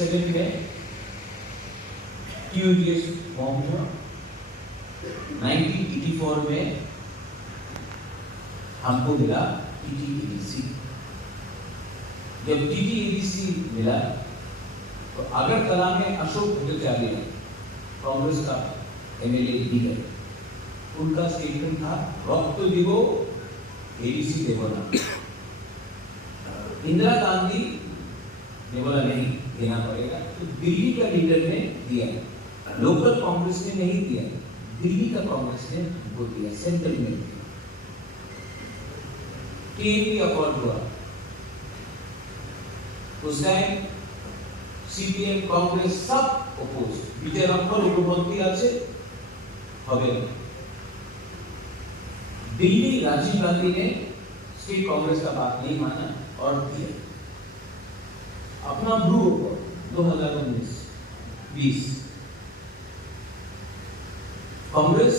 1987 में TUDS form हुआ, 1984 में हमको मिला TTADC। जब TTADC मिला तो अगरतला में अशोक भट्टाचार्य कांग्रेस का MLA लीडर, उनका स्टेटमेंट था रक्त दिवो ADC देवोला। इंदिरा गांधी ने बोला नहीं देना पड़ेगा, तो दिल्ली का लीडर ने दिया, लोकल कांग्रेस ने नहीं दिया, दिल्ली का कांग्रेस ने वो दिया, सेंट्रल में दिया। TAP अकॉर्ड हुआ, उस टाइम CPM कांग्रेस सब अपोज, विजय रंगल उपमंत्री आछे हबे ना। दिल्ली राजीव गांधी ने स्टेट कांग्रेस का बात नहीं माना और दिया अपना ब्लू 2019-20 कांग्रेस,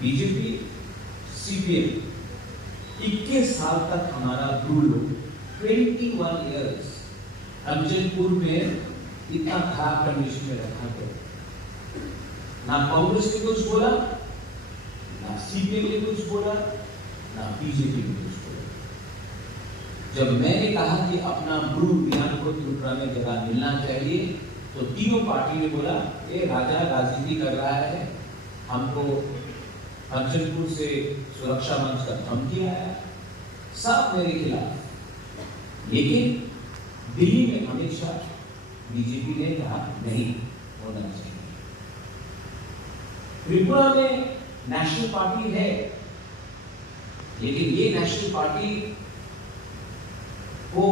बीजेपी, CPM 21 साल तक हमारा ब्लू लोग 21 इयर्स अफजलपुर में इतना खराब कंडीशन में रखा गया। ना कांग्रेस ने कुछ बोला, ना CPM ने कुछ बोला, ना बीजेपी ने कुछ बोला। जब मैंने कहा कि अपना ब्लू अभियान को त्रिपुरा में जगह मिलना चाहिए, तो तीनों पार्टी ने बोला ये राजा राजनीति कर रहा है, हमको अफजलपुर से सुरक्षा मंच का धमकी आया, सब मेरे खिलाफ। लेकिन दिल्ली में हमेशा बीजेपी ने कहा नहीं होना चाहिए। त्रिपुरा में नेशनल पार्टी है, लेकिन ये नेशनल पार्टी को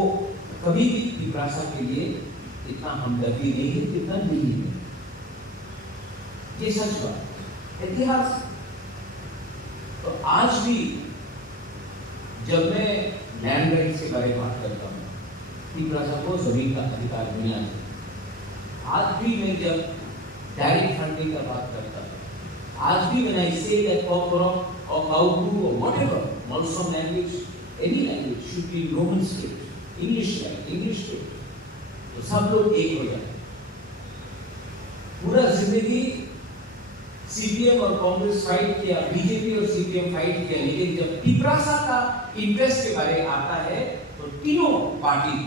कभी भी त्रिपुरा के लिए इतना हमदर्दी नहीं है जितना दिल्ली में। ये सच बात, इतिहास। तो आज भी जब मैं लैंड राइट के बारे में बात करता हूँ, त्रिपुरा को जमीन का अधिकार मिलना चाहिए। आज भी मैं जब डायरेक्ट फंडिंग का बात करता हूँ, आज भी when I say that Kokorom or Kauru or whatever, Malsum language, any language should be Roman script, English script, तो सब लोग एक हो जाए। पूरा जिंदगी CPM और कांग्रेस फाइट किया, बीजेपी और CPM फाइट किया, लेकिन जब त्रिपुरा का इंटरेस्ट के बारे में आता है तो तीनों पार्टी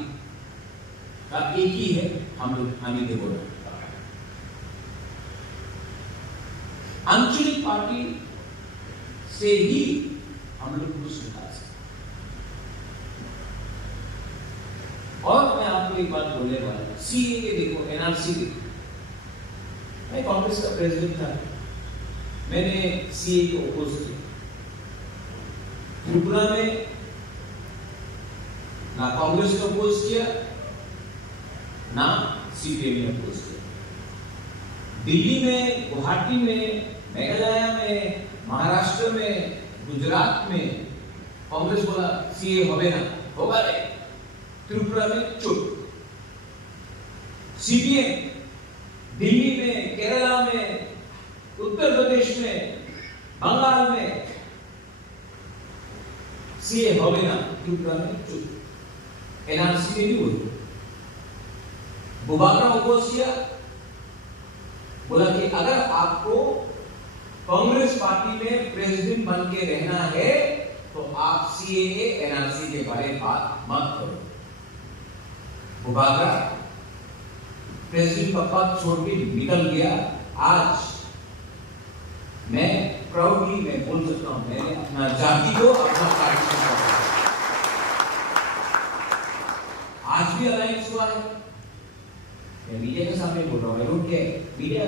का एक ही है, हम लोग हामी देवो। आंचलिक पार्टी से ही हम लोग कुछ निकाल सकते। और मैं आपको एक बात बोलने वाला हूं, CAA देखो, NRC देखो। मैं कांग्रेस का प्रेसिडेंट था, मैंने CAA को अपोज किया। त्रिपुरा में ना कांग्रेस को अपोज किया, ना CPM ने अपोज किया। दिल्ली में, गुवाहाटी में, मेघालय में, महाराष्ट्र में, गुजरात में कांग्रेस बोला CAA होवे ना, होगा रे। त्रिपुरा में चुप। CPM दिल्ली में, केरला में, उत्तर प्रदेश में, बंगाल में CAA होवे ना, त्रिपुरा में चुप। NRC में भी हुई। बुबागरा अपोज किया, बोला कि अगर आपको कांग्रेस पार्टी में प्रेसिडेंट बन के रहना है तो आप CAA NRC के बारे में बात मत करो। बुबागरा प्रेसिडेंट का पद छोड़ के निकल गया। आज मैं प्राउडली मैं बोल सकता हूं, मैंने अपना जाति को अपना पार्टी को आज भी अलायंस हुआ है। मैं मीडिया के सामने बोल रहा हूँ, रोड क्या है मीडिया।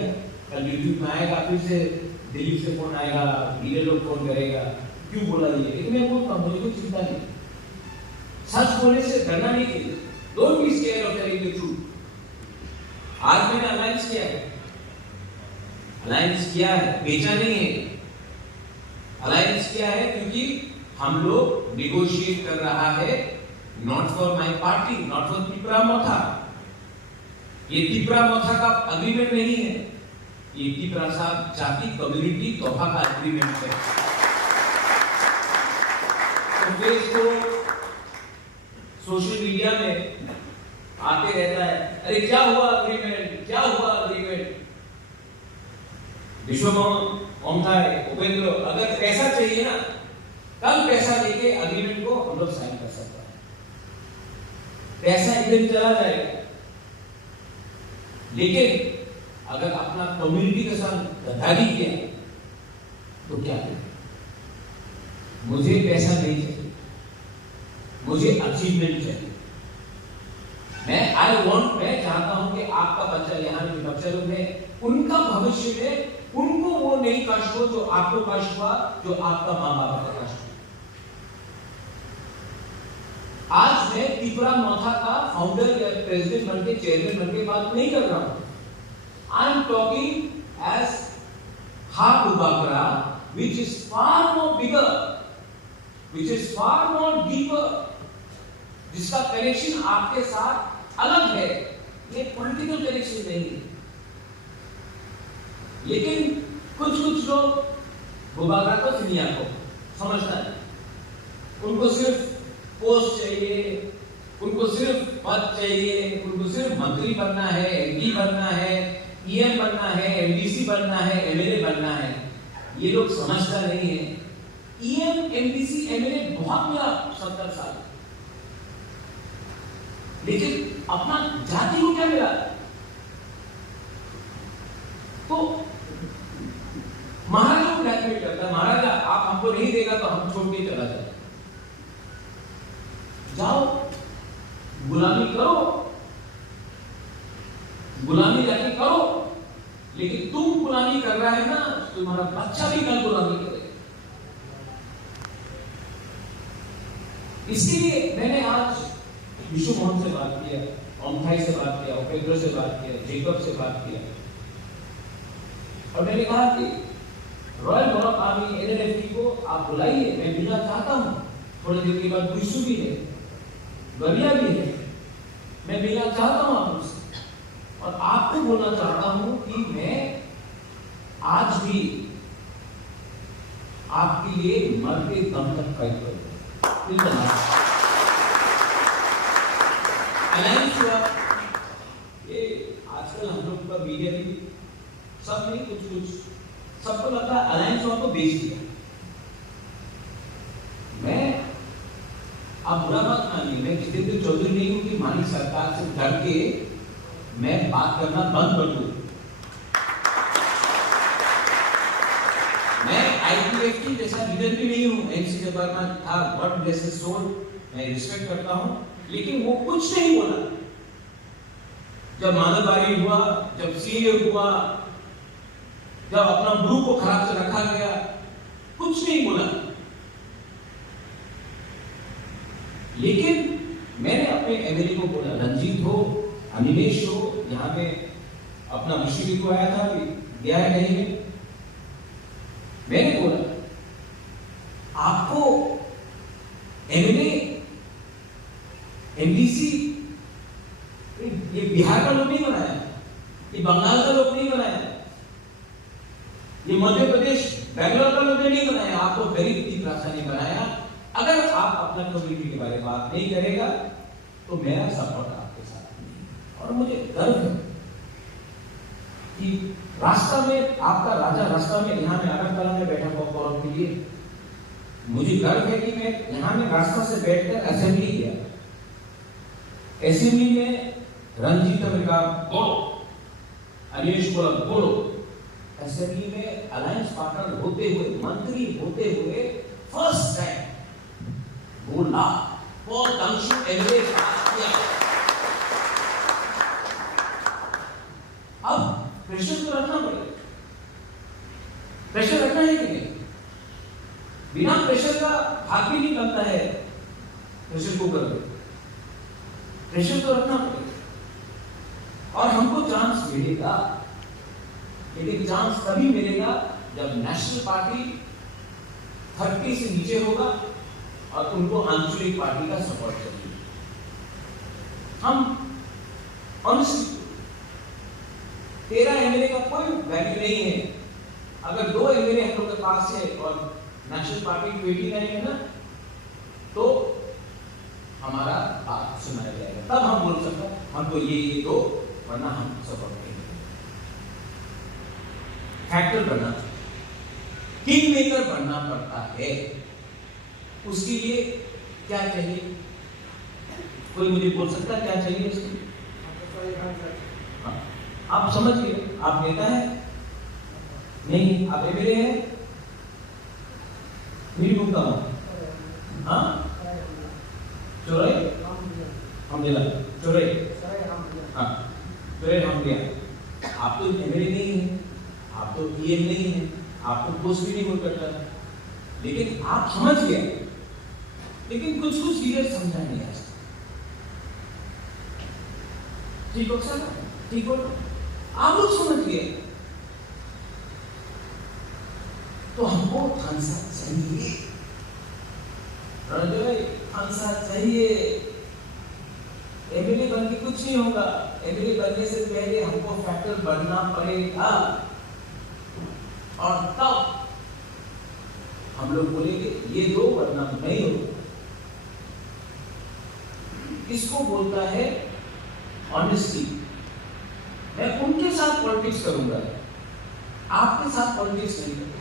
कल यूट्यूब में आएगा, फिर से दिल्ली से फोन आएगा, मीडिया लोग फोन करेगा, क्यों बोला ये। लेकिन मैं बोलता हूँ, मुझे कोई चिंता नहीं, सच बोलने से डरना नहीं चाहिए। Don't be scared of telling the truth. आज मैंने अलायंस किया है, अलायंस किया है, बेचा नहीं है। अलायंस किया है क्योंकि हम लोग नेगोशिएट कर रहा है, not for my party, not for Tripura Motha. ये त्रिपुरा मोथा का अग्रीमेंट नहीं है, ये त्रिपुरा जाति कम्युनिटी तोहफा का अग्रीमेंट है। तो फेसबुक, सोशल मीडिया में आते रहता है, अरे क्या हुआ अग्रीमेंट, क्या हुआ अग्रीमेंट। विश्वमोहन ओमथाई उपेंद्र, अगर पैसा चाहिए ना, कल पैसा लेके अग्रीमेंट को हम लोग साइन कर सकते हैं, पैसा एक दिन चला जाएगा। लेकिन अगर अपना कम्युनिटी के साथ गद्दारी किया तो क्या करें? मुझे पैसा नहीं चाहिए, मुझे अचीवमेंट चाहिए। मैं चाहता हूं कि आपका बच्चा, यहाँ जो बच्चे लोग हैं, उनका भविष्य में उनको वो नहीं कष्ट हो जो आपको कष्ट हुआ, जो आपका माँ बाप का कष्ट हुआ। आज मैं त्रिपुरा नौथा का फाउंडर या प्रेसिडेंट बनके, चेयरमैन बनके बात नहीं कर रहा हूं। आई एम टॉकिंग एज हापुबाकरा, which is far more bigger, which is far more deeper, जिसका कनेक्शन आपके साथ अलग है। ये पॉलिटिकल कनेक्शन नहीं है। लेकिन कुछ लोग बुबाकरा को दुनिया को समझता है, उनको सिर्फ पोस्ट चाहिए, उनको सिर्फ पद चाहिए, उनको सिर्फ मंत्री बनना है, एमपी बनना है, ईएम बनना है, एमडीसी बनना है, एमएलए बनना है। ये लोग समझता नहीं है। ईएम, एमडीसी, एमएलए बहुत मिला 70 साल, लेकिन अपना जाति को क्या मिला? तो महाराजा को ब्लैकमेल करता है, महाराजा आप हमको नहीं देगा तो हम छोड़ के चला जाए, जाओ गुलामी करो, गुलामी जाके करो। लेकिन तुम गुलामी कर रहा है ना, तुम्हारा बच्चा भी कल गुलामी करेगा। इसलिए मैंने आज विश्वमोहन से बात किया, ओमथाई से बात किया, उपेंद्र से बात किया, जेकब से बात किया, और मैंने कहा कि रॉयल मोरक आर्मी एनएलएफटी को आप बुलाइए, मैं मिलना चाहता हूं। थोड़ी देर के बाद गुस्सू भी है, गलिया भी है, मैं मिलना चाहता हूं आपसे, और आपको बोलना चाहता हूं कि मैं आज भी आपके लिए मरते दम तक फाइट करूंगा। अलायंस हुआ, ये आजकल हम लोग का मीडिया भी सब नहीं, कुछ सबको लगता है अलायंस हुआ तो बेच दिया। मैं अब बुरा मत मानिए, मैं जितेंद्र चौधरी नहीं हूं कि मानिक सरकार से डर के मैं बात करना बंद कर दूं। मैं आईपीएफटी जैसा लीडर भी नहीं हूं, एमसी जबरमन था, वर्ड जैसे सोल, मैं रिस्पेक्ट करता हूं, लेकिन वो कुछ नहीं बोला। जब मानवबारी हुआ, जब सीए हुआ, जब अपना ग्रुप को खराब से रखा गया, कुछ नहीं बोला। लेकिन मैंने अपने एमएलए को बोला, रंजीत हो, अनिमेश हो, यहाँ पे अपना मुश्किल को आया था, गया है नहीं है, मैंने बोला आपको एमएलए, एमडीसी ये बिहार का लोग नहीं बनाया, ये बंगाल का लोग नहीं बनाया, ये मध्य प्रदेश बैंगलोर का लोग नहीं बनाया, आपको गरीब की रास्ता नहीं बनाया। अगर आप अपना कम्युनिटी के बारे में बात नहीं करेगा तो मेरा सपोर्ट आपके साथ नहीं। और मुझे गर्व है कि रास्ता में आपका राजा, रास्ता में यहाँ में अगरतला में बैठा हुआ फोरम के लिए मुझे गर्व है कि मैं यहाँ में रास्ता से बैठकर असेंबली किया। असेंबली में रंजीत अमेरिका बोलो, अनिश बोला बोलो, असेंबली में अलायंस पार्टनर होते हुए, मंत्री होते हुए फर्स्ट टाइम बोला और दंशु एमएलए पास किया। अब प्रेशर तो रखना पड़ेगा, प्रेशर रखना है कि नहीं? बिना प्रेशर का भाग भी नहीं बनता है, प्रेशर कुकर में प्रेशर तो रखना पड़ेगा। और हमको चांस मिलेगा, लेकिन चांस तभी मिलेगा जब नेशनल पार्टी 30 से नीचे होगा और उनको आंचलिक पार्टी का सपोर्ट चाहिए। हम ऑनेस्टली 13 एमएलए का कोई वैल्यू नहीं है। अगर 2 एमएलए हम लोग के पास है और नेशनल पार्टी 29 है ना, तो हमारा बात सुनाया जाएगा, तब हम बोल सकते हैं हमको ये दो, वरना हम सपोर्ट नहीं करेंगे। फैक्टर बनना, किंग मेकर बनना पड़ता है। उसके लिए क्या चाहिए? कोई मुझे बोल सकता है क्या चाहिए उसके लिए? हाँ, आप समझ गए? आप नेता है नहीं, आप एमएलए है, मेरी बोलता हूं। हाँ, चोरे हम दिला, चोरे हाँ, चोरे हम दिया। आप तो एमएलए नहीं है, आप तो पीएम नहीं है, आप तो पोस्ट भी नहीं हो करता, लेकिन आप समझ गए। लेकिन कुछ कुछ लीडर समझा नहीं आ सकते। ठीक हो सर, ठीक हो, आप लोग समझ गए। तो हमको फंसा चाहिए, फंसा चाहिए। एमएलए बन के कुछ नहीं होगा। एमएलए बनने से पहले हमको फैक्टर बनना पड़ेगा, और तब हम लोग बोलेंगे ये दो, वरना नहीं होगा। इसको बोलता है ऑनेस्टी। मैं उनके साथ पॉलिटिक्स करूंगा, आपके साथ पॉलिटिक्स नहीं करूंगा।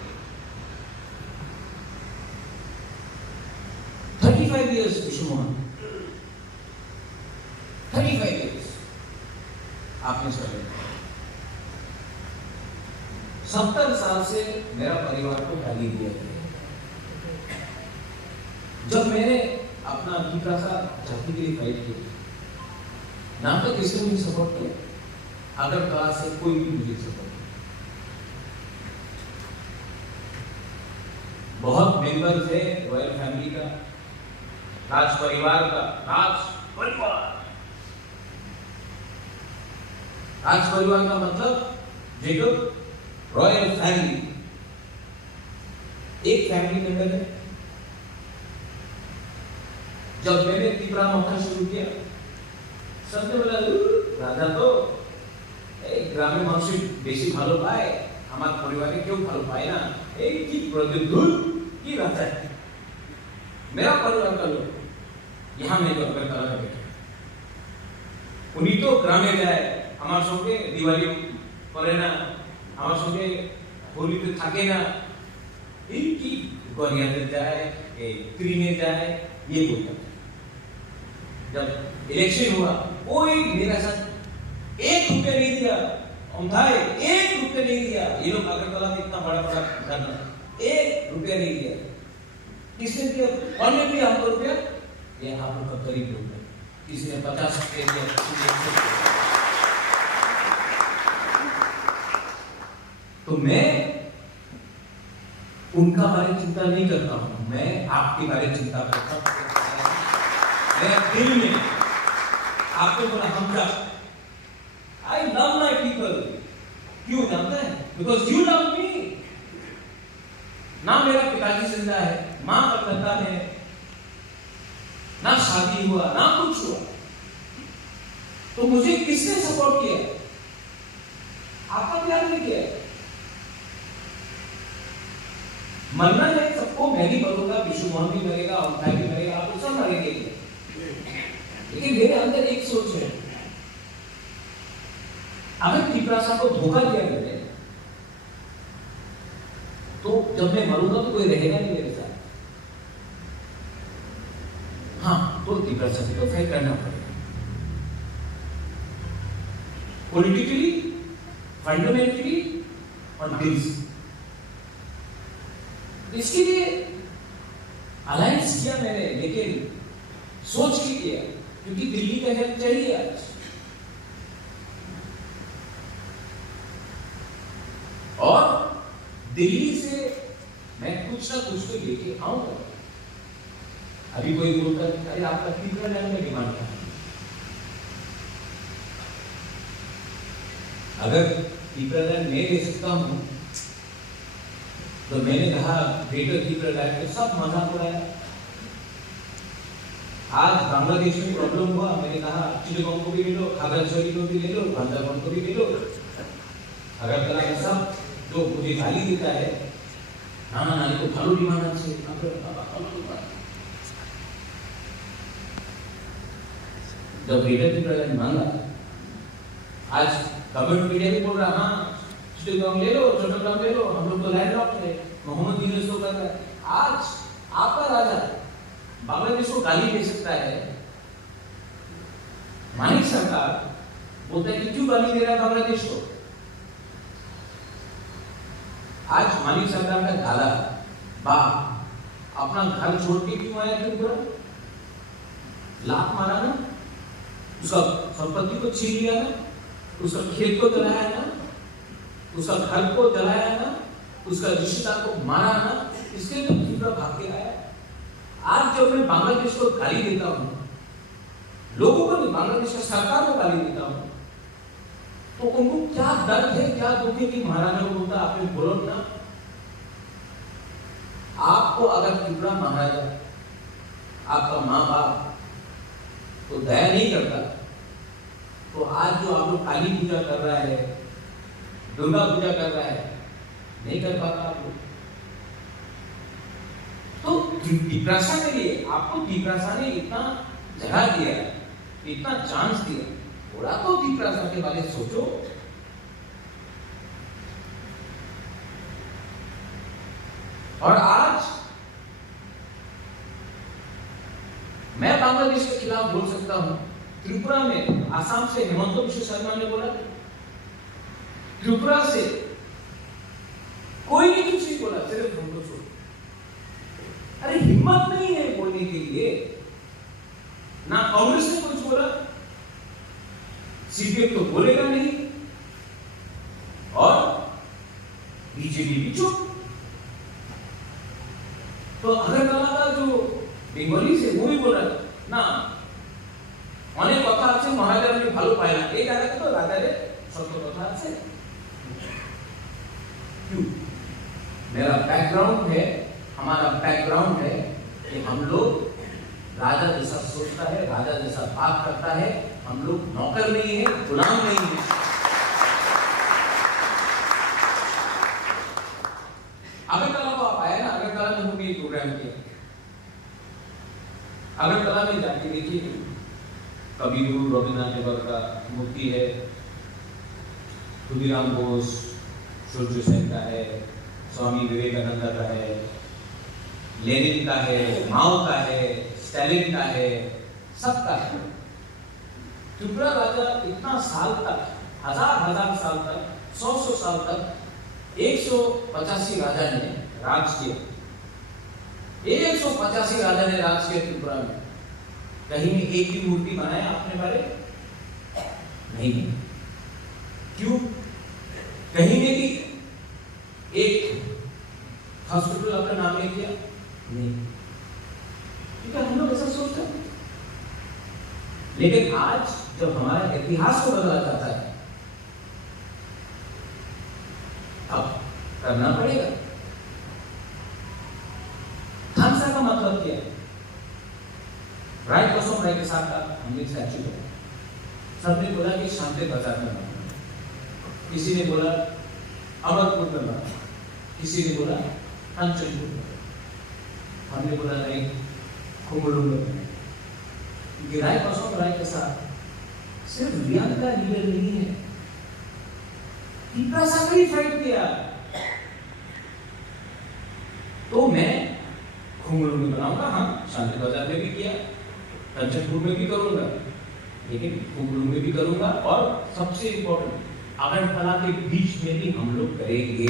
35 years विष्णु मोहन, 35 years आपने सर्वे, 70 साल से मेरा परिवार को गाली दिया गया। जब मैंने अपना गीता सा जाति के लिए फाइट की, ना तो किसी ने मुझे सपोर्ट किया, अगर कहा से कोई भी मुझे सपोर्ट किया। बहुत मेंबर थे रॉयल फैमिली का, राज परिवार का, राज परिवार का मतलब जेकब रॉयल फैमिली, एक फैमिली मेंबर है। जब मैंने तीव्रा मौका शुरू किया, सबने बोला राजा तो ग्रामीण মানুষ বেশি ভালো পায়, আমার পরিবারে কেউ ভালো পায় না, এই কি প্রদ্যুৎ কি রাজা, मेरा परिवार का लोग यहाँ मैं जो अगर करा है, उन्हीं तो ग्रामे जाए, हमारे संगे दिवाली करे ना, हमारे संगे होली पे थाके ना, इनकी गोरियां जाए, क्रीमे जाए, ये बोलता। जब इलेक्शन हुआ, कोई मेरा साथ 1 रुपया नहीं दिया, भाई 1 रुपया नहीं दिया। ये लोग अगरतला में इतना बड़ा बड़ा धरना, 1 रुपया नहीं दिया। किसने दिया? और ने भी आपको रुपया, ये आप लोग का गरीब लोग है, किसी ने 50 रुपये दिया। तो मैं उनका बारे में चिंता नहीं करता हूं, मैं आपके बारे में चिंता करता हूं। मैं दिल में आपको बोला Hamza, I love my people। क्यों जानते हैं? Because you love me। ना मेरा पिताजी जिंदा है, माँ कलकत्ता में, ना शादी हुआ, ना कुछ हुआ, तो मुझे किसने सपोर्ट किया? आपका प्यार नहीं किया। मरना है सबको, मैं भी मरूंगा, विष्णु मोहन भी मरेगा, अमथा भी मरेगा, आप सब मरेंगे। लेकिन मेरे अंदर एक सोच है, अगर त्रिपुरा को धोखा दिया मैंने, तो जब मैं मरूंगा तो कोई रहेगा नहीं मेरे साथ। हाँ, तो त्रिपुरा को तो फाइट करना पड़ेगा, पॉलिटिकली, फंडामेंटली और दिल से। इसके लिए अलायंस किया मैंने, लेकिन सोच के किया, क्योंकि दिल्ली का हेल्प चाहिए आज। और दिल्ली से मैं कुछ ना कुछ तो लेके आऊंगा। अभी कोई बोलता है अरे आपका तीसरा लैंड में डिमांड है, अगर तीसरा लैंड मैं ले सकता हूं, तो मैंने कहा ग्रेटर तीसरा लैंड में सब मजाक उड़ाया। आज बांग्लादेश में प्रॉब्लम हुआ, मैंने कहा चिटगांव को भी ले लो, खागड़ाछड़ी को भी ले लो, बांदावन को भी ले लो। अगर कला का सब जो मुझे गाली देता है, नाना नानी को भालो डिमांड से, जब ग्रेटर त्रिपुरा ने मांगा, आज गवर्नमेंट मीडिया भी बोल रहा हाँ चिटगांव ले लो, चट्टग्राम ले लो, हम लोग तो लैंडलॉक्ड है, मोहम्मद यूनुस तो कर रहा है। आज आपका राजा बांग्लादेश को गाली दे सकता है, मानिक सरकार बोलता है कि क्यों गाली दे रहा है बांग्लादेश को। आज मानिक सरकार का गाला बाप अपना घर छोड़ के क्यों आया त्रिपुरा, लात मारा ना, उसका संपत्ति को छीन लिया ना, उसका खेत को जलाया ना, उसका घर को जलाया ना, उसका रिश्तेदार को मारा ना, इसके लिए त्रिपुरा भाग के आया। आज जब मैं बांग्लादेश को गाली देता हूं, लोगों को नहीं, बांग्लादेश की सरकार को गाली देता हूं, तो उनको क्या दर्द है, क्या दुख है कि महाराजा को बोलता आपने बोलो ना। आपको अगर त्रिपुरा महाराजा आपका माँ बाप तो दया नहीं करता, तो आज जो आप लोग काली पूजा कर रहा है, दुर्गा पूजा कर रहा है, नहीं कर पाता आप लोग। तो त्रिप्रासा के लिए आपको त्रिप्रासा ने इतना जगह दिया, इतना चांस दिया, थोड़ा तो त्रिप्रासा के बारे में सोचो। और आज मैं बांग्लादेश के खिलाफ बोल सकता हूं। त्रिपुरा में आसाम से हेमंत बिश्व शर्मा ने बोला, त्रिपुरा से कोई ने कुछ नहीं बोला, सिर्फ हमको छोड़। अरे हिम्मत नहीं है बोलने के लिए, ना कांग्रेस ने कुछ बोला, सीपीएम तो बोलेगा नहीं, और बीजेपी भी चुप। तो अगरतला का जो बेंगली से वो भी बोला ना, অনেক কথা আছে মহারাজা আমি ভালো পাই না, এই জায়গাতে তো রাজারে সত্য কথা আছে। क्यों? मेरा बैकग्राउंड है, हमारा बैकग्राउंड है कि हम लोग राजा जैसा सोचता है, राजा जैसा बात करता है, हम लोग नौकर नहीं है, गुलाम नहीं है। अगरतला को आप आया ना, अगरतला में हमने प्रोग्राम किया। अगरतला में जाके देखिए, कवि गुरु रविन्द्रनाथ टैगोर का मूर्ति है, खुदीराम बोस, सूर्य सेन का है, स्वामी विवेकानंद का है, लेनिन का है, माओ का है, स्टालिन का है, सबका है। त्रिपुरा राजा इतना साल तक, हजार साल तक, 100 साल तक 185 राजा ने राज किया। 185 राजा ने राज किया त्रिपुरा में। कहीं में एक भी मूर्ति बनाया आपने बारे नहीं। क्यों? कहीं में भी एक हॉस्पिटल अपना नाम नहीं किया नहीं, क्योंकि हम लोग ऐसा सोचते हैं। लेकिन आज जब हमारा इतिहास को बदला जाता है, अब करना पड़ेगा। खालसा का मतलब क्या है? राय कसम राय के साथ हमने स्टैच्यू बनाया। सबने बोला कि शांति बाजार में बनाना, किसी ने बोला अमरपुर में बनाना, किसी ने बोला कंचनपुर में, हमने बोला नहीं कुंभलू में बनाना। क्योंकि राय कसम राय के साथ सिर्फ रियान का लीडर नहीं है, त्रिपुरा भी फाइट किया। तो मैं कुंभलू में बनाऊंगा, हाँ शांति बाजार में भी किया, कंचनपुर में भी करूंगा, लेकिन कुंभलू में भी करूंगा, और सबसे इंपॉर्टेंट अगरतला के बीच में भी हम लोग करेंगे।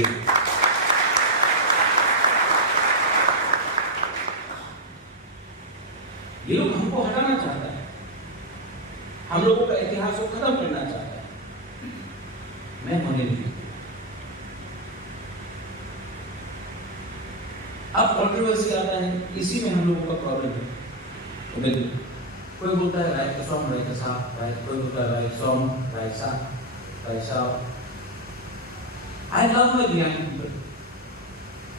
ये लोग हमको हटाना चाहता है, हम लोगों का इतिहास को खत्म करना चाहता है। मैं होने नहीं। अब कंट्रोवर्सी आता है, इसी में हम लोगों का प्रॉब्लम है। तो कोई बोलता है राय कसम राय कसा, कोई बोलता है राय सोम राय सा राय सा। I love my Brian people,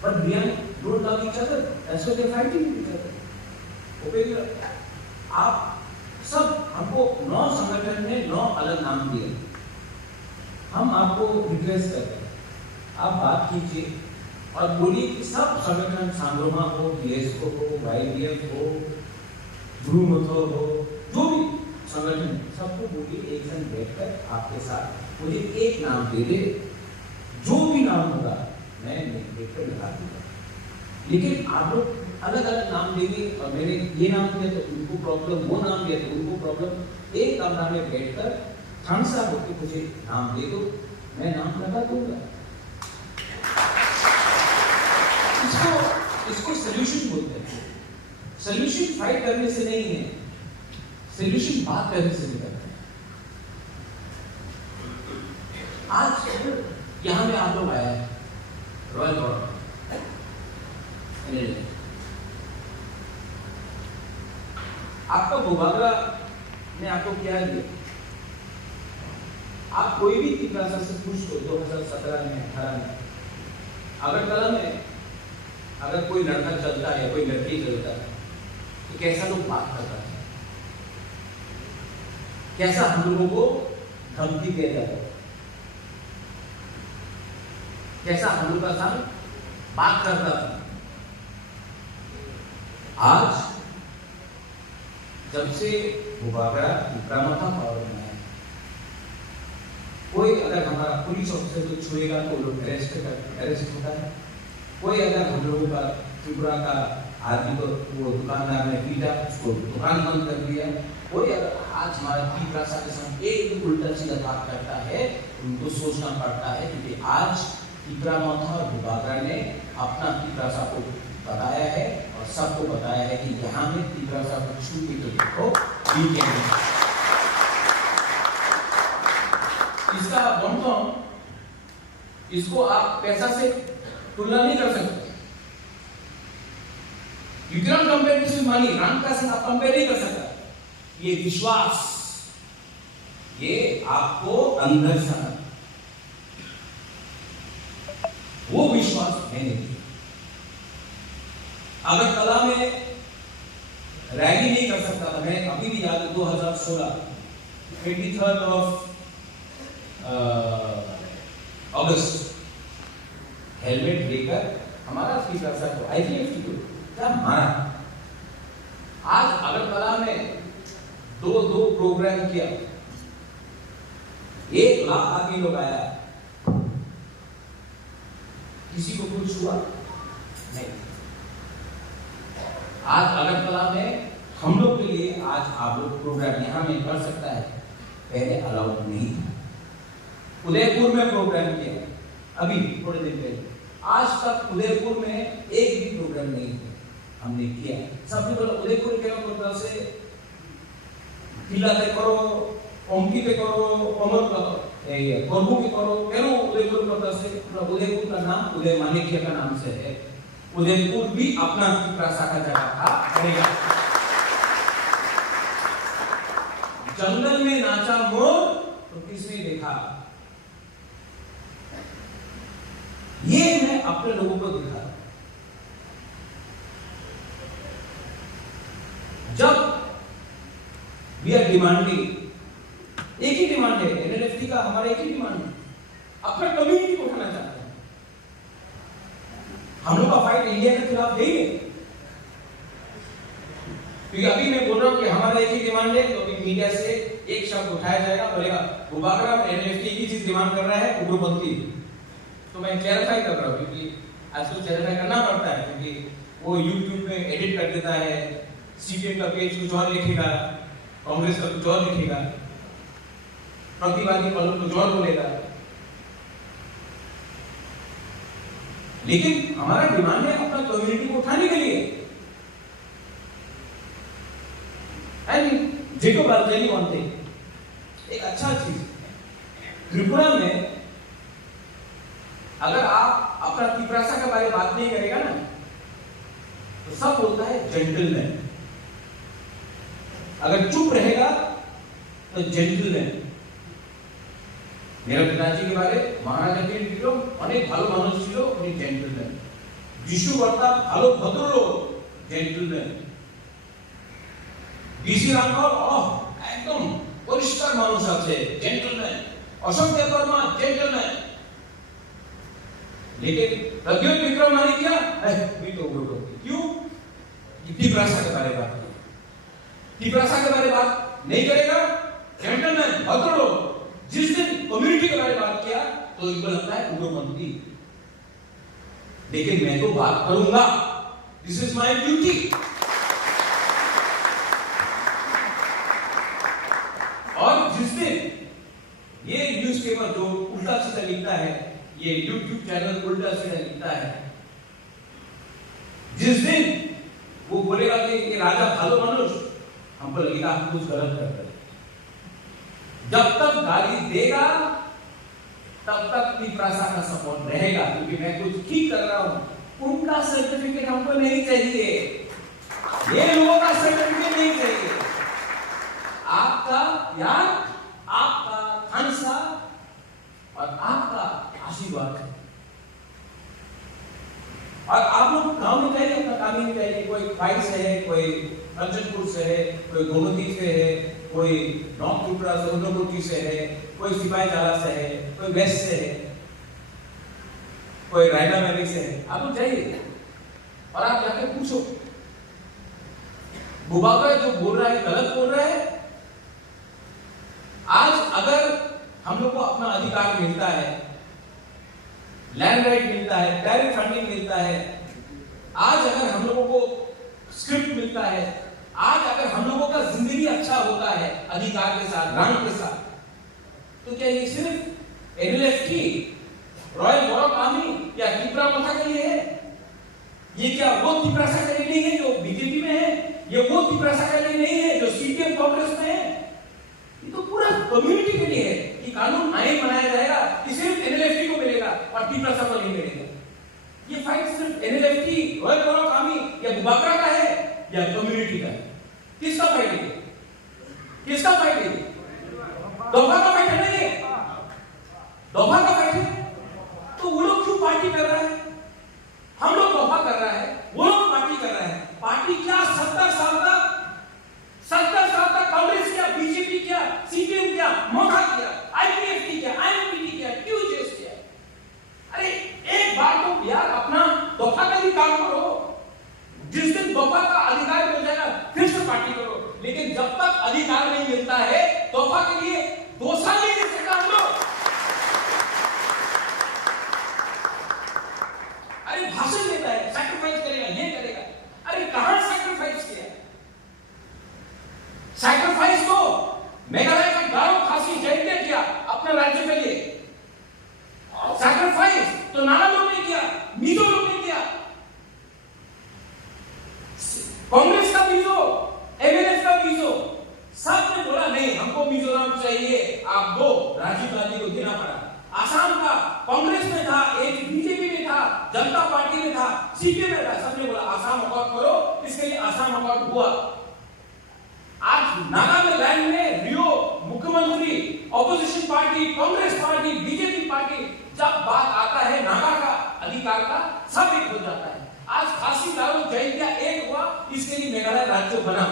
but Brian don't love each other. That's why they're fighting with each other. Okay, आप सब हमको 9 संगठन ने 9 अलग नाम दिए। हम आपको रिक्वेस्ट करते हैं, आप बात कीजिए और बोलिए कि सब संगठन, सांग्रोमा हो, बीएसओ हो, वाईडीएफ हो, ब्रूमथो हो, जो भी संगठन सबको बोलिए एक जन बैठकर आपके साथ मुझे एक नाम दे दे, जो भी नाम होगा मैं देखकर लगा दूंगा। लेकिन आप लोग अलग अलग नाम देंगे और मैंने ये नाम दिया तो उनको प्रॉब्लम, वो नाम दिया तो उनको प्रॉब्लम। एक कमरा में बैठकर थानसा होकर मुझे नाम दे दो, मैं नाम लगा दूंगा। इसको सॉल्यूशन बोलते हैं। सॉल्यूशन फाइट करने से नहीं है, सॉल्यूशन बात करने से निकलता है। आज यहां में आप लोग आया है रॉयल बॉर्डर, आपका मुबादला ने आपको क्या दिया? आप कोई भी क्लास से पूछ लो 2017 में 18 में अगरतला में अगर कोई लड़का चलता है या कोई लड़की चलता है तो कैसा लोग बात करता है, कैसा हम लोगों को धमकी दे जाता है, कैसा हम लोग का साथ बात करता था। आज जब से मुबागरा इकरामता पावर में है, कोई अगर हमारा पुलिस ऑफिसर को छुएगा तो लोग अरेस्ट होता है। कोई अगर हम लोगों का त्रिपुरा का आदमी को वो दुकानदार ने पीटा, उसको दुकान बंद कर दिया। कोई अगर आज हमारा त्रिपुरा के साथ एक भी उल्टा सीधा बात करता है, उनको सोचना पड़ता है, क्योंकि आज इकरामता और मुबागरा ने अपना त्रिपुरा को बताया है और सबको बताया है कि यहाँ में त्रिपुरा को छू के तो देखो ठीक है। इसका बंधन, इसको आप पैसा से तुलना नहीं कर सकते। You cannot compare this with money. रंग का साथ आप कंपेयर नहीं कर सकता। ये विश्वास, ये आपको अंदर से आता, वो विश्वास है नहीं। अगर कला में रैली नहीं कर सकता था, मैं अभी भी याद है 2016 23 अगस्त हेलमेट लेकर हमारा IPF क्या मारा। आज अगरतला में दो प्रोग्राम किया, 1 लाख आदमी लोग आया, किसी को कुछ हुआ नहीं। आज अगरतला में हम लोग के लिए आज आप लोग प्रोग्राम यहाँ में कर सकता है, पहले अलाउड नहीं था। उदयपुर में प्रोग्राम किया अभी थोड़े दिन पहले, आज तक उदयपुर में एक भी प्रोग्राम नहीं है, हमने किया। सबने बोला उदयपुर के प्रोग्राम से किल्लाते करो, ओमकी पे करो, अमर करबू के करो, क्यों उदयपुर प्रोग्राम से? उदयपुर का नाम उदय मानिक्य का नाम से है। उदयपुर भी अपना प्रासा का जगह था। जंगल में नाचा मोर तो किसने देखा? ये मैं अपने लोगों को दिखा। जब वी आर डिमांडिंग, एक ही डिमांड है NLFT का, हमारा एक ही डिमांड है, अपने कम्युनिटी को उठाना चाहते हैं। हम लोग का फाइट इंडिया के खिलाफ नहीं है, क्योंकि अभी मैं बोल रहा हूं कि हमारा एक ही डिमांड है, तो अभी मीडिया से एक शब्द उठाया जाएगा, बोलेगा मुबागरा NLFT की चीज डिमांड कर रहा है, उग्रपंथी। तो मैं क्लैरिफाई कर रहा हूं, क्योंकि आजकल क्लैरिफाई करना पड़ता है, क्योंकि वो YouTube में एडिट कर देता है, CPM का पेज कुछ और लिखेगा, कांग्रेस का कुछ और लिखेगा, प्रतिवादी कुछ और बोलेगा। लेकिन हमारा डिमांड है अपना कम्युनिटी को उठाने के लिए। एंड जेको बालकनी वन थिंग, एक अच्छा चीज त्रिपुरा में, अगर आप अपना त्रिपुरा के बारे में बात नहीं करेगा ना, तो सब बोलता है जेंटलमैन। अगर चुप रहेगा तो जेंटलमैन। मेरा पिताजी के बारे महाराजा के दिलो अनेक ভালো মানুষ ছিল, উনি জেন্টলম্যান। যিশু বর্তা ভালো ভদ্রলোক, জেন্টলম্যান। ডিসি রামকর একদম পরিষ্কার মানুষ আছে, জেন্টলম্যান। অশোক দেববর্মা জেন্টলম্যান। लेकिन प्रद्योत विक्रम मानिक्या भी तो उग्रपंथी। क्यों? त्रिपुरा के बारे में बात की, त्रिपुरा के बारे में बात नहीं करेगा, जेंटलमैन भद्र लोग। जिस दिन कम्युनिटी के बारे में बात किया तो इनको लगता है उग्रपंथी, लेकिन मैं तो बात करूंगा, दिस इज माय ड्यूटी। और जिस दिन ये न्यूज़पेपर जो उल्टा सीधा लिखता है, ये यूट्यूब चैनल उल्टा सीधा लिखता है, जिस दिन वो बोलेगा कि ये राजा भालो मनुष्य, हमको लगेगा हम कुछ गलत कर रहे हैं। जब तक गाली देगा तब तक पिपरासा का सपोर्ट रहेगा, क्योंकि मैं कुछ ठीक कर रहा हूं। उनका सर्टिफिकेट हमको नहीं चाहिए, ये लोगों का सर्टिफिकेट नहीं चाहिए। आपका प्यार, आपका हंसा और आपका आशीर्वाद है। और आप लोग गांव में जाइए, अपना काम ही नहीं जाइए। कोई खाई से है, कोई रंजनपुर से है, कोई गोमती से है, कोई नॉर्थ त्रिपुरा से, ऊनकोटी से है, कोई सिपाही जाला से है, कोई वेस्ट से है, कोई रायना मैरी से है। आप लोग जाइए और आप जाके पूछो, बुबाका जो बोल रहा है गलत बोल रहा है। आज अगर हम लोग को अपना अधिकार मिलता है, लैंड राइट मिलता है, डायरेक्ट फंडिंग मिलता है, आज अगर हम लोगों को स्क्रिप्ट मिलता है, आज अगर हम लोगों का जिंदगी अच्छा होता है अधिकार के साथ, रंग के साथ, तो क्या ये सिर्फ एनएलएफटी, रॉयल बोरॉक आर्मी या त्रिपुरा मथा के लिए है? ये क्या वो त्रिपुरा के लिए नहीं है जो बीजेपी में है? ये वो त्रिपुरा के लिए नहीं है जो सीपीएम कांग्रेस में है? ये तो पूरा कम्युनिटी के लिए है कि कानून आइन बनाया जाएगा कि सिर्फ एनएलएफटी को मिलेगा और त्रिपुरा को नहीं मिलेगा। ये फाइट सिर्फ एनएलएफटी, रॉयल बोरॉक आर्मी या बुबाकरा का है या कम्युनिटी का है? किसका फाइट है? किसका फाइट है? दोफा का फाइट है? नहीं, दोफा का फाइट है। तो वो लोग क्यों पार्टी कर रहा है? हम लोग दोफा कर रहा है, वो लोग पार्टी कर रहा है। पार्टी क्या 70 साल तक कांग्रेस क्या, बीजेपी क्या, सीपीएम क्या, मोथा क्या, आईपीएफटी क्या, आईएनपीटी क्या, क्यूजेस क्या? अरे एक बार तो यार अपना दोफा का भी काम करो। जिस दिन दोफा का अधिकार मिल जाएगा फिर से पार्टी करो, लेकिन जब तक अधिकार नहीं मिलता है दोफा के लिए 2 साल नहीं दे सकता हम लोग। अरे भाषण देता है, सैक्रिफाइस करेगा, ये करेगा। अरे कहां सैक्रिफाइस किया? सैक्रिफाइस तो मेघालय का गारो खासी जैन ने किया अपने राज्य के लिए। सैक्रिफाइस तो नागा लोग ने किया, मिजो लोग ने किया। कांग्रेस का मिजो, एमएलएफ का मिजो, सब ने बोला नहीं हमको मिजोरम चाहिए, आप दो। राजीव गांधी को देना पड़ा। आसाम का कांग्रेस में था, एक बीजेपी में था, जनता पार्टी में था, सीपीएम में था, सबने बोला आसाम अकॉर्ड करो। इसके लिए आसाम अकॉर्ड हुआ। आज नागालैंड लैंड में रियो मुख्यमंत्री, opposition party, Congress party, BJP party, जब बात आता है नागा का अधिकार का, सब एक हो जाता है। आज खासी गारो जैन एक हुआ, इसके लिए मेघालय राज्य बना।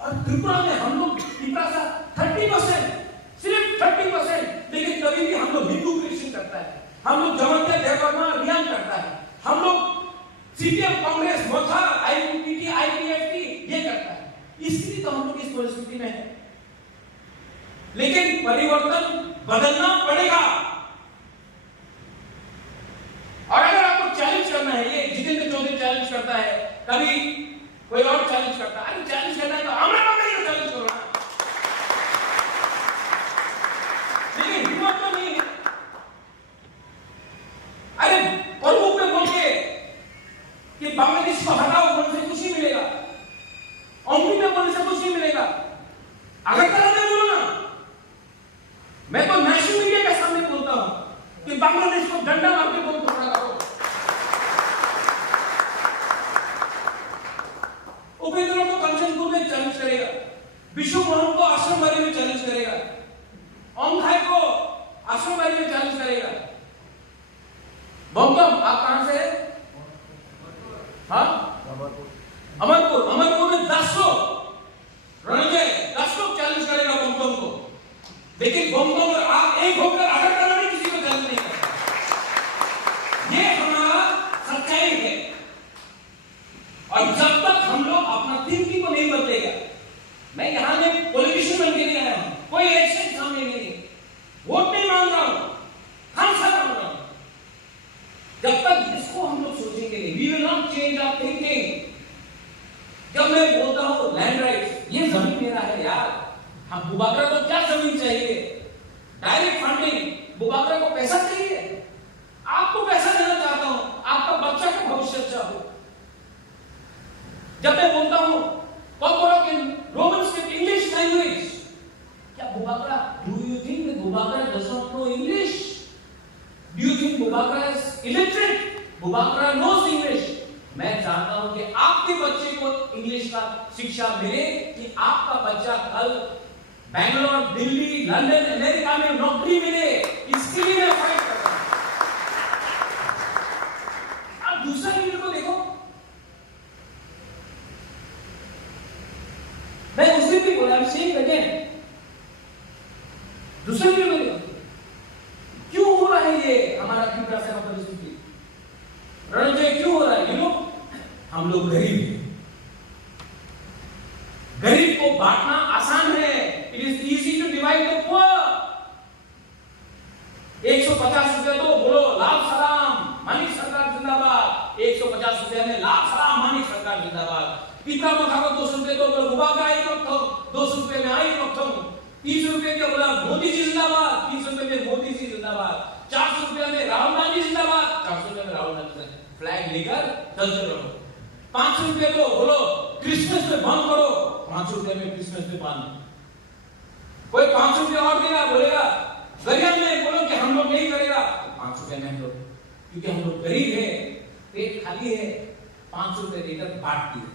और त्रिपुरा में हम लोग त्रिपुरा का 30%, सिर्फ 30%, लेकिन कभी भी हम लोग हिंदू क्रिश्चियन करता है, हम लोग जमत्या देववर्मा रियान करता है, हम लोग सीपीएम कांग्रेस मोथा आईपीपीटी आईपीएफटी ये करता है। इसलिए तो हम लोग इस परिस्थिति में है। लेकिन परिवर्तन बदलना पड़ेगा। और अगर आपको चैलेंज करना है, ये जितेंद्र चौधरी चैलेंज करता है, कभी कोई और चैलेंज करता है, अरे चैलेंज करना है तो हमारा काम नहीं चैलेंज करो ना, लेकिन हिम्मत तो नहीं है। अरे प्रमुख में बोल के कि बांग्लादेश को हटाओ, बोलने से खुशी मिलेगा, अमृत में बोलने से खुशी मिलेगा। अगर में बोलो ना, मैं तो नेशनल मीडिया के सामने बोलता हूं कि बांग्लादेश को डंडा मार के बोल टुकड़ा करो। उपेंद्र को कंचनपुर में चैलेंज करेगा, विश्व मोहन को आश्रम बारी में चैलेंज करेगा, ओंखाई को आश्रम बारी में चैलेंज करेगा। बमबम आप कहां से हैं? हाँ, अमरपुर में 10 लोग रणजय 10 लोग चैलेंज करेगा बमबम को, लेकिन बमबम और आप एक होकर अगर करना नहीं, किसी को चैलेंज नहीं करता। ये हमारा सच्चाई है। और जब तक हम लोग अपना थिंकिंग को नहीं बदलेगा, मैं यहां में politician Bubakara does not know English? Do you think Bubakara is illiterate? Bubakara knows English. मैं चाहता हूं कि आपके बच्चे को इंग्लिश का शिक्षा मिले, कि आपका बच्चा कल बैंगलोर, दिल्ली, लंदन, अमेरिका में नौकरी मिले। इसके लिए मैं फाइट कर रहा हूं। अब दूसरा लीडर को देखो, मैं उससे भी बोला, सेम अगेन, दूसरा लीडर को देखो, क्यों हो रहा है ये हमारा कृपया परिस्थिति? रणजय क्यों हो रहा है? यू नो, हम लोग गरीब हैं। गरीब को बांटना आसान है। It is easy to divide the poor. 150 रुपए तो बोलो लाभ सलाम मानिक सरकार जिंदाबाद। 150 रुपए में लाभ सलाम मानिक सरकार जिंदाबाद। पिता मखावा 200 रुपए तो बोलो बुबा का आई वक्त, 200 रुपए में आई वक्त, 30 रुपए के बोला मोदी जी जिंदाबाद, 30 रुपए में मोदी जी जिंदाबाद, 400 रुपए में राहुल गांधी जिंदाबाद, 400 रुपए में राहुल गांधी फ्लैग लेकर चलते रहो। 500 रुपए तो बोलो क्रिसमस में बंद करो, 500 रुपए में क्रिसमस में बंद। कोई 500 रुपए और देगा, बोलेगा गरीब में बोलो कि हम लोग नहीं करेगा, 500 रुपए में हम लोग, क्योंकि हम लोग गरीब है, पेट खाली है, 500 रुपए देकर बांट दिए।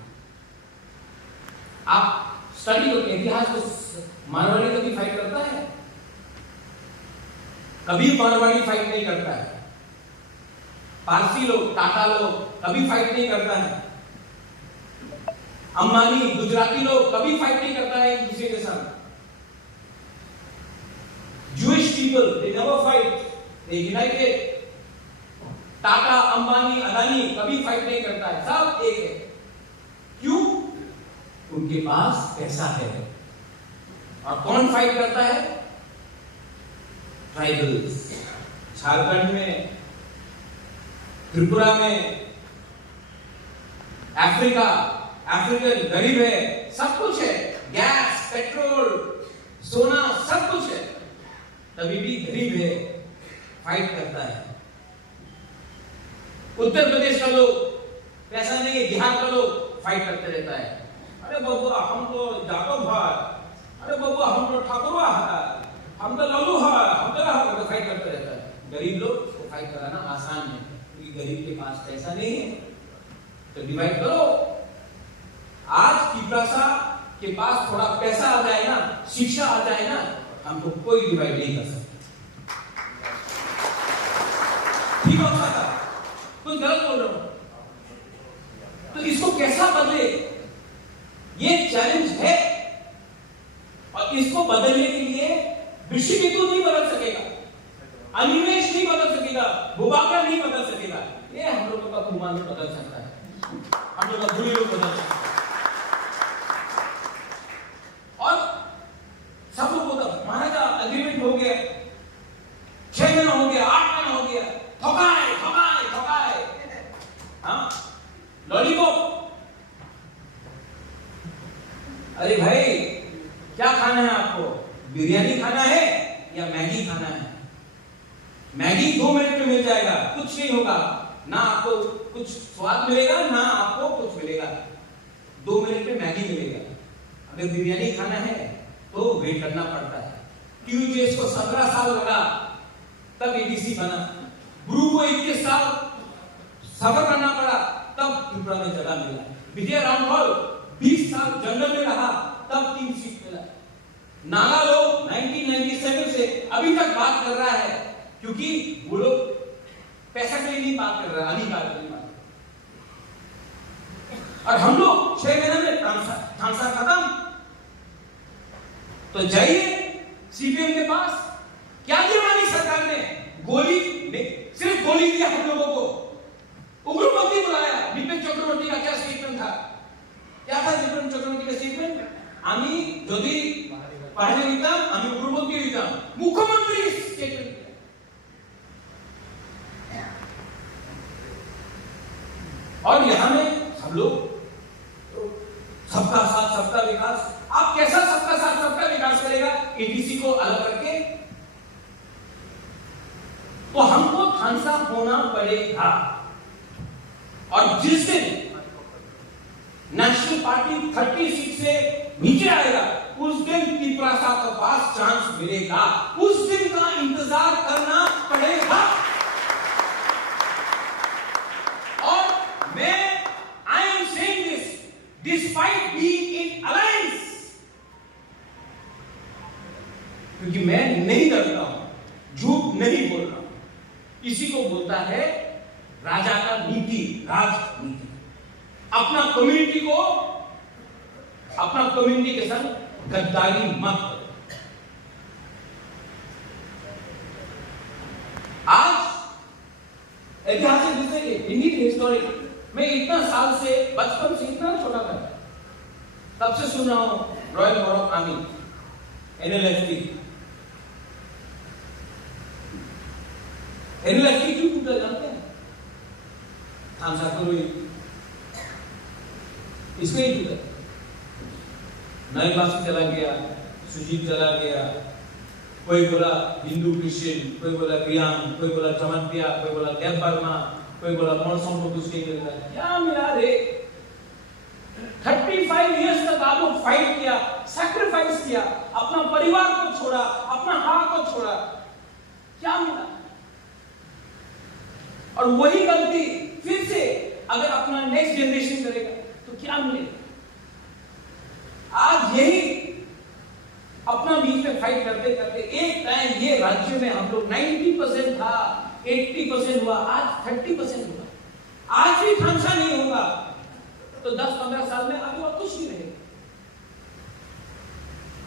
आप स्टडी करके इतिहास को, मारवाड़ी कभी फाइट करता है? कभी मारवाड़ी फाइट नहीं करता है। पारसी लोग, टाटा लोग कभी फाइट नहीं करता है। अंबानी, गुजराती लोग कभी फाइट नहीं करता है एक दूसरे के साथ। Jewish people, they never fight, they united. Tata, Ambani, Adani कभी फाइट नहीं करता है, सब एक है। क्यों? उनके पास पैसा है। और कौन फाइट करता है? ट्राइबल्स। झारखंड में, त्रिपुरा में, अफ्रीकन गरीब है, सब कुछ है, गैस, पेट्रोल, सोना, सब कुछ है, तभी भी गरीब है, फाइट करता है। उत्तर प्रदेश का लोग पैसा नहीं है, बिहार का लोग फाइट करते रहता है। अरे बबुआ हम तो जाटव भाई, अरे बबुआ हम तो ठाकुरवा है, हम तो लल्लू है, हम तो फाइट करते रहता है। गरीब लोग को फाइट कराना आसान है, क्योंकि गरीब के पास पैसा नहीं है, तो डिवाइड करो। आज पिपरासा के पास थोड़ा पैसा आ जाए ना, शिक्षा आ जाए ना, हमको कोई डिवाइड नहीं कर सकता। ठीक होता था, कोई गलत बोल रहा हूं तो इसको कैसा बदले, ये चैलेंज है। और इसको बदलने के लिए विश्वविद्यालय नहीं बदल सकेगा, अनिमेश नहीं बदल सकेगा, बुबाकर नहीं बदल सकेगा, ये हम लोगों का कुमान में बदल सकता है, हम लोग का बुरी लोग बदल सकता है। और सब लोग बोलते महाराजा एग्रीमेंट हो गया, 6 महीना हो गया, 8 महीना हो गया, ठोकाए हाँ लॉलीपॉप। अरे भाई क्या खाना है आपको? बिरयानी खाना है या मैगी खाना है? मैगी 2 मिनट में मिल जाएगा, कुछ नहीं होगा, ना आपको कुछ स्वाद मिलेगा ना आपको कुछ मिलेगा, 2 मिनट में मैगी मिलेगा। अगर बिरयानी खाना है तो वेट करना पड़ता है। टीयूजेस को 17 साल लगा तब एडीसी बना, ब्रू को 21 साल सफर करना पड़ा तब त्रिपुरा में जगह मिला। विजय रामफल 20 साल जंगल में रहा तब 3 सीट मिला। नागा लोग 1997 से अभी तक बात कर रहा है, क्योंकि वो लोग पैसा के लिए नहीं बात कर रहा, अधिकार के लिए बात। और हम लोग 6 महीने में थानसा खत्म। तो जाइए सीपीएम के पास, क्या किया हमारी सरकार ने? गोली सिर्फ गोली दिया हम लोगों को, उग्रपंथी बुलाया। बिपिन चक्रवर्ती का क्या स्टेटमेंट था? क्या था बिपिन चक्रवर्ती का स्टेटमेंट? আমি যদি পাহাড়ে নিতাম আমি উগ্রপন্থী হইতাম, মুখ্যমন্ত্রী স্টেটমেন্ट। और यहां में सब लोग सबका साथ सबका विकास, आप कैसा सबका साथ सबका विकास करेगा एडीसी को अलग करके? तो हमको थानसा होना पड़ेगा। और जिस दिन नेशनल पार्टी 30 सीट से नीचे आएगा उस दिन पिपरासा के पास चांस मिलेगा, उस दिन नहीं बोल रहा, इसी को बोलता है राजा का नीति, राजनीति। अपना कम्युनिटी के संग गद्दारी मत करो। आज ऐतिहासिक विषय इंडियन हिस्टोरिक, मैं इतना साल से, बचपन से इतना छोटा था, तब से सुन रहा हूं रॉयल मोरोक आर्मी, NLFT। NLFT क्यों टूटा जानते हैं? थामसा करो इसमें ही टूटा। नए बासी चला गया, सुजीत चला गया, कोई बोला हिंदू क्रिश्चियन, कोई बोला क्रियान, कोई बोला चमत्या, कोई बोला देव वर्मा, कोई बोला मौसम को कुछ नहीं मिलता। क्या मिला रे? 35 इयर्स तक आप लोग फाइट किया, सैक्रिफाइस किया, अपना परिवार को छोड़ा, अपना हाथ को छोड़ा, क्या मिला? और वही गलती फिर से अगर अपना नेक्स्ट जनरेशन करेगा तो क्या मिलेगा? आज यही अपना बीच में फाइट करते करते एक टाइम ये राज्य में हम लोग 90% था, 80% हुआ, आज 30% हुआ। आज भी खामसा नहीं होगा तो 10-15 साल में आगे और कुछ नहीं रहेगा।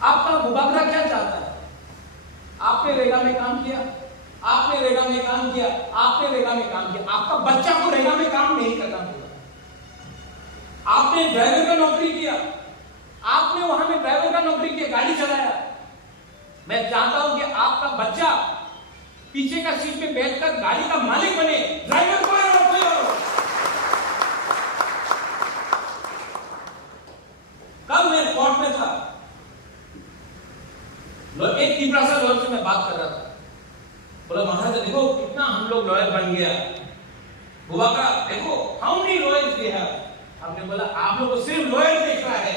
आपका मुबागरा क्या चाहता है? आपने रेगा में काम किया, आपने रेगा में काम किया, आपने रेगा में काम किया, आपका बच्चा को रेगा में काम नहीं करना होगा। आपने ड्राइवर का नौकरी किया, आपने वहां में ड्राइवर का नौकरी किया, गाड़ी चलाया। मैं चाहता हूं कि आपका बच्चा पीछे का सीट पे बैठकर गाड़ी का मालिक बने, ड्राइवर कोई और। कल मैं कोर्ट में था, एक तिपरासा लॉयर से मैं बात कर रहा था, बोला महाराज देखो कितना हम लोग लॉयर बन गया, बुबाका देखो how many lawyers we have. हमने बोला आप लोग को सिर्फ लॉयर देख रहा है,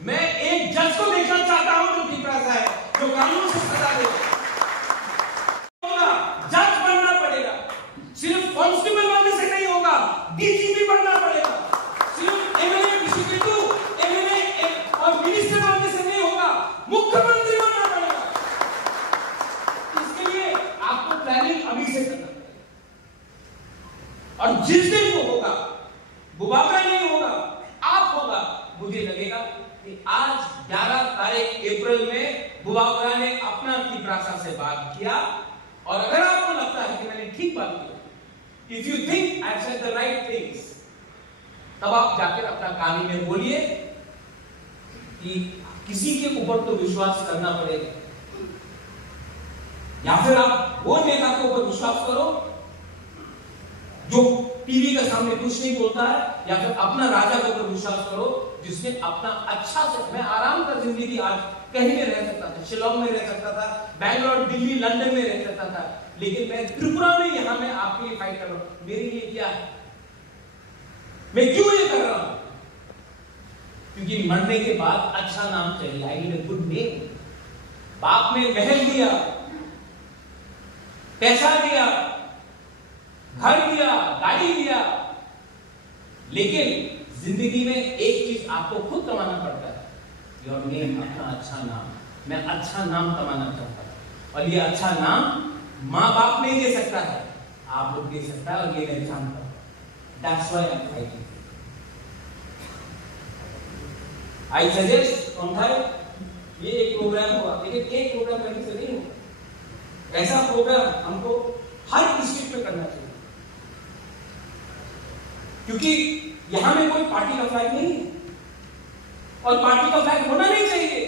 मैं एक जज को देखना चाहता हूं जो तिपरासा है, जो कानून से सजा दे। जज बनना पड़ेगा, सिर्फ कांस्टेबल बनने से नहीं होगा, डीजीपी बनना पड़ेगा, सिर्फ एमएलए और मिनिस्टर बनने से नहीं होगा, मुख्यमंत्री बनना पड़ेगा। इसके लिए आपको प्लानिंग अभी से करना पड़ेगा। और जिस दिन वो होगा, बुबाका नहीं होगा, आप होगा, मुझे लगेगा कि आज 11 तारीख अप्रैल में बुबाका ने अपना तिपरासा से बात किया। और अगर आपको लगता है कि मैंने ठीक बात की, if you think I said the right things, तब आप जाकर अपना कहानी में बोलिए कि किसी के ऊपर तो विश्वास करना पड़ेगा, या फिर आप वो नेता के ऊपर विश्वास करो जो टीवी के सामने कुछ नहीं बोलता है, या फिर अपना राजा के ऊपर विश्वास करो जिसने अपना अच्छा से, मैं आराम कर जिंदगी आज कहीं में रह सकता था, शिलोंग में रह सकता था, बैंगलोर, दिल्ली, लंदन में रह सकता था, लेकिन मैं त्रिपुरा में यहां मैं आपके लिए फाइट कर रहा हूं। मेरे लिए क्या है? मैं क्यों ये कर रहा हूं? क्योंकि मरने के बाद अच्छा नाम चाहिए, I need a good name. बाप ने महल दिया, पैसा दिया, घर दिया, गाड़ी दिया, लेकिन जिंदगी में एक चीज आपको खुद कमाना पड़ता है, योर नेम, अपना अच्छा नाम। मैं अच्छा नाम कमाना चाहता हूं, और ये अच्छा नाम माँ बाप नहीं दे सकता है, आप लोग दे सकता है, और ये मैं जानता हूं। That's why I'm fighting. I suggest ये एक प्रोग्राम होगा, लेकिन एक प्रोग्राम करने से नहीं होगा, ऐसा प्रोग्राम हमको हर डिस्ट्रिक्ट में करना चाहिए, क्योंकि यहां में कोई पार्टी का फ्लैग नहीं है, और पार्टी का फ्लैग होना नहीं चाहिए,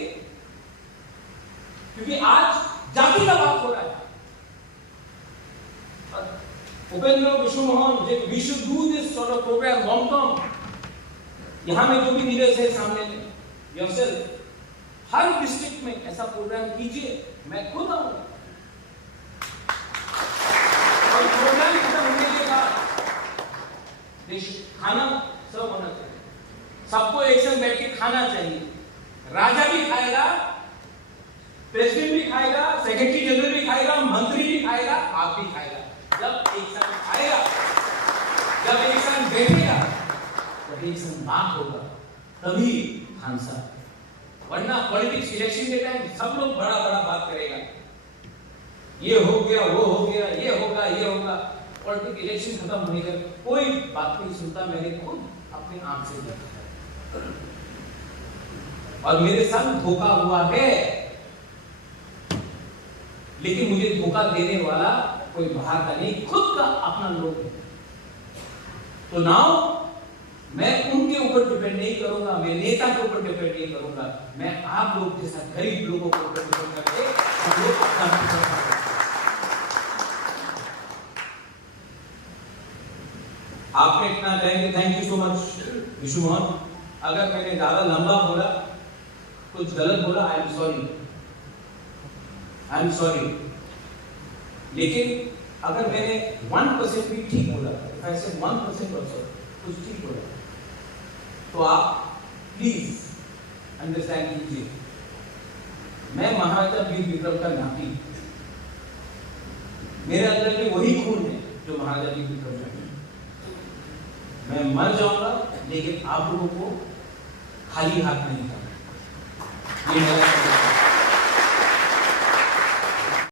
क्योंकि आज जाति का बात हो रहा है। Upendra Vishnu Mohan, we should do this sort of program long term. यहां में जो भी लीडर्स है सामने में, yourself, हर डिस्ट्रिक्ट में ऐसा प्रोग्राम कीजिए, मैं खुद आऊंगा। और प्रोग्राम खत्म होने के बाद खाना सब होना चाहिए, सबको एक साथ बैठ के खाना चाहिए। राजा भी खाएगा, प्रेसिडेंट भी खाएगा, सेक्रेटरी जनरल भी खाएगा, मंत्री भी खाएगा, आप भी खाएगा। जब एक साथ खाएगा, जब एक साथ बैठेगा, जब एक साथ बात होगा, तभी खानसा। वरना पॉलिटिक्स इलेक्शन के टाइम सब लोग बड़ा बड़ा बात करेगा, ये हो गया, वो हो गया, ये होगा, ये होगा। पॉलिटिकल इलेक्शन खत्म होने का कोई बात नहीं सुनता, मैंने खुद अपने आंख से देखा और मेरे साथ धोखा हुआ है, लेकिन मुझे धोखा देने वाला कोई बाहर का नहीं, खुद का अपना लोग है। तो नाउ मैं उनके ऊपर डिपेंड नहीं करूंगा, मैं नेता के ऊपर डिपेंड नहीं करूंगा, मैं आप लोग जैसा गरीब लोगों को ऊपर डिपेंड करके हम लोग काम कर सकते हैं। आपने इतना time, thank you so much Vishu Mohan. अगर मैंने ज्यादा लंबा बोला, कुछ गलत बोला, I am sorry, I am sorry. लेकिन अगर मैंने 1% भी ठीक बोला, ऐसे 1% ऑल्सो कुछ ठीक बोला, तो आप प्लीज अंडरस्टैंड कीजिए, मैं महाराजा वीर विक्रम का नाती, मेरे अंदर में वही खून है जो महाराजा वीर विक्रम का है। मैं मर जाऊंगा, लेकिन आप लोगों को खाली हाथ नहीं जाऊंगा। ये मेरा